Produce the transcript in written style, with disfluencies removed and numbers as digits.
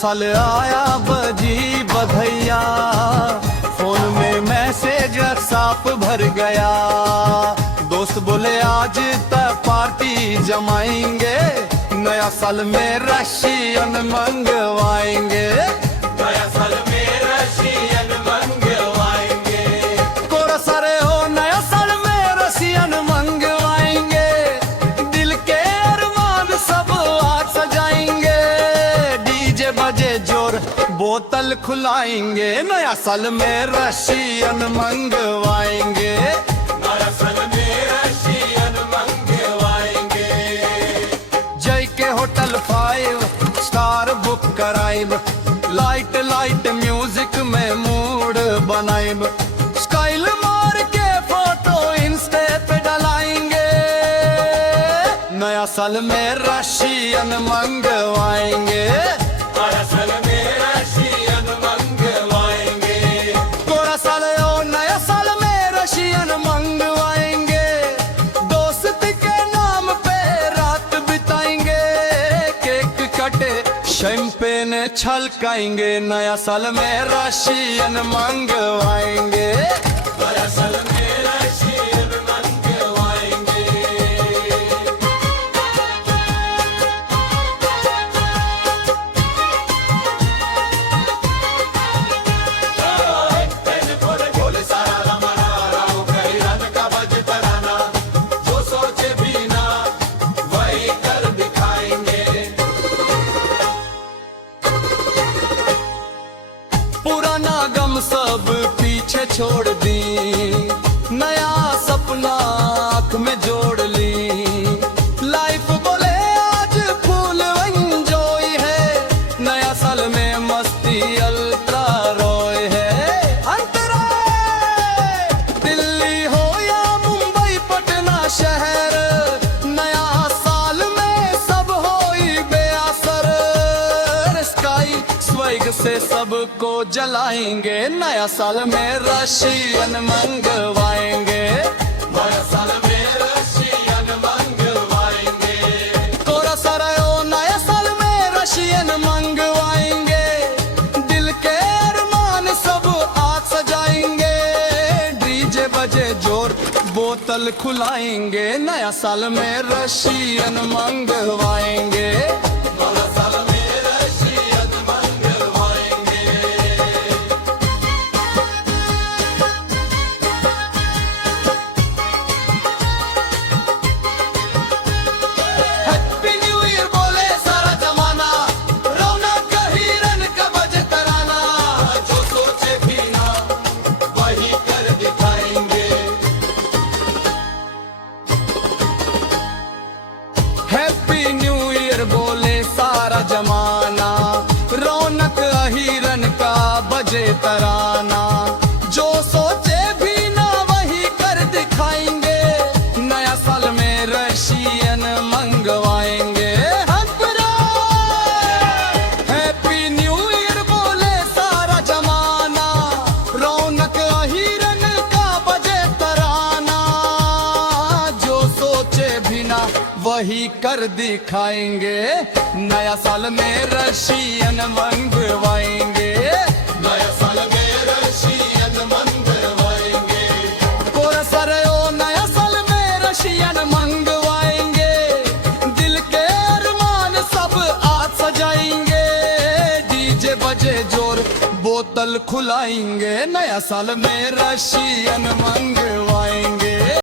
साल आया बजी बधैया, फोन में मैसेज साफ भर गया। दोस्त बोले आज तक पार्टी जमाएंगे, नया साल में रशियन मंगवाएंगे। नया साल में रशियन मंगवाएंगे। कोरा सारे हो नया साल में रशियन मंगवाएंगे। दिल के अरमान सब आज सजाएंगे। डीजे बजे जोर बोतल खुलाएंगे, नया साल में रशियन मंगवाएंगे। नया साल में रशियन मंगवाएंगे। जय के होटल 5 स्टार बुक कराइब, लाइट लाइट म्यूजिक में मूड बनाइब। स्टाइल मार के फोटो इंस्टा पे डलाएंगे, नया साल में रशियन मंगवाएंगे। नया साल में रशियन मंगवाएंगे। कोरा साल हो नया साल में रशियन मंगवाएंगे। दोस्त के नाम पे रात बिताएंगे। केक कटे शैंपेन छलकाएंगे, नया साल में रशियन मंगवाएंगे। नया साल में रशियन मंगवाएंगे। बोले सारा रमाना कई रन का बज तराना, जो सोचे भी ना वही कर दिखाएंगे। पुराना गम सब पीछे छोड़ दी, नया सपना आँख में जोड़ ली। लाइफ बोले आज फुल एंजॉय है, नया साल में मस्ती अल्ट्रा रॉय है। अंतरा दिल्ली हो या मुंबई पटना शहर, नया साल में सब होई बेअसर। स्काई स्वर्ग से सबको जलाएंगे, नया साल में रशियन मंगवाएंगे। नया साल में रशियन मंगवाएंगे। कोरा सरायो नया साल में रशियन मंगवाएंगे। दिल के अरमान सब आज सजाएंगे। डीजे बजे जोर बोतल खुलाएंगे, नया साल में रशियन मंगवाएंगे। नया साल में रशियन मंगवाएंगे। हैप्पी न्यू ईयर बोले सारा जमाना, रौनक हिरन का बजे तराना। जो सोचे भी ना वही कर दिखाएंगे। हैप्पी न्यू ईयर बोले सारा जमाना, रौनक हिरन का बजे तराना। जो सोचे भी ना वही कर दिखाएंगे, नया साल में रशियन मंगवाएंगे। हैप्पी न्यू ईयर बोले सारा जमाना, रौनक हिरन का बजे तराना। जो सोचे भी ना वही कर दिखाएंगे, नया साल में रशियन मंगवाएंगे। नया साल में रशियन मंगवाएंगे। कोरा सरायो नया साल में रशियन मंगवाएंगे। दिल के अरमान सब आज सजाएंगे। डीजे बजे जोर बोतल खुलाएंगे, नया साल में रशियन मंगवाएंगे।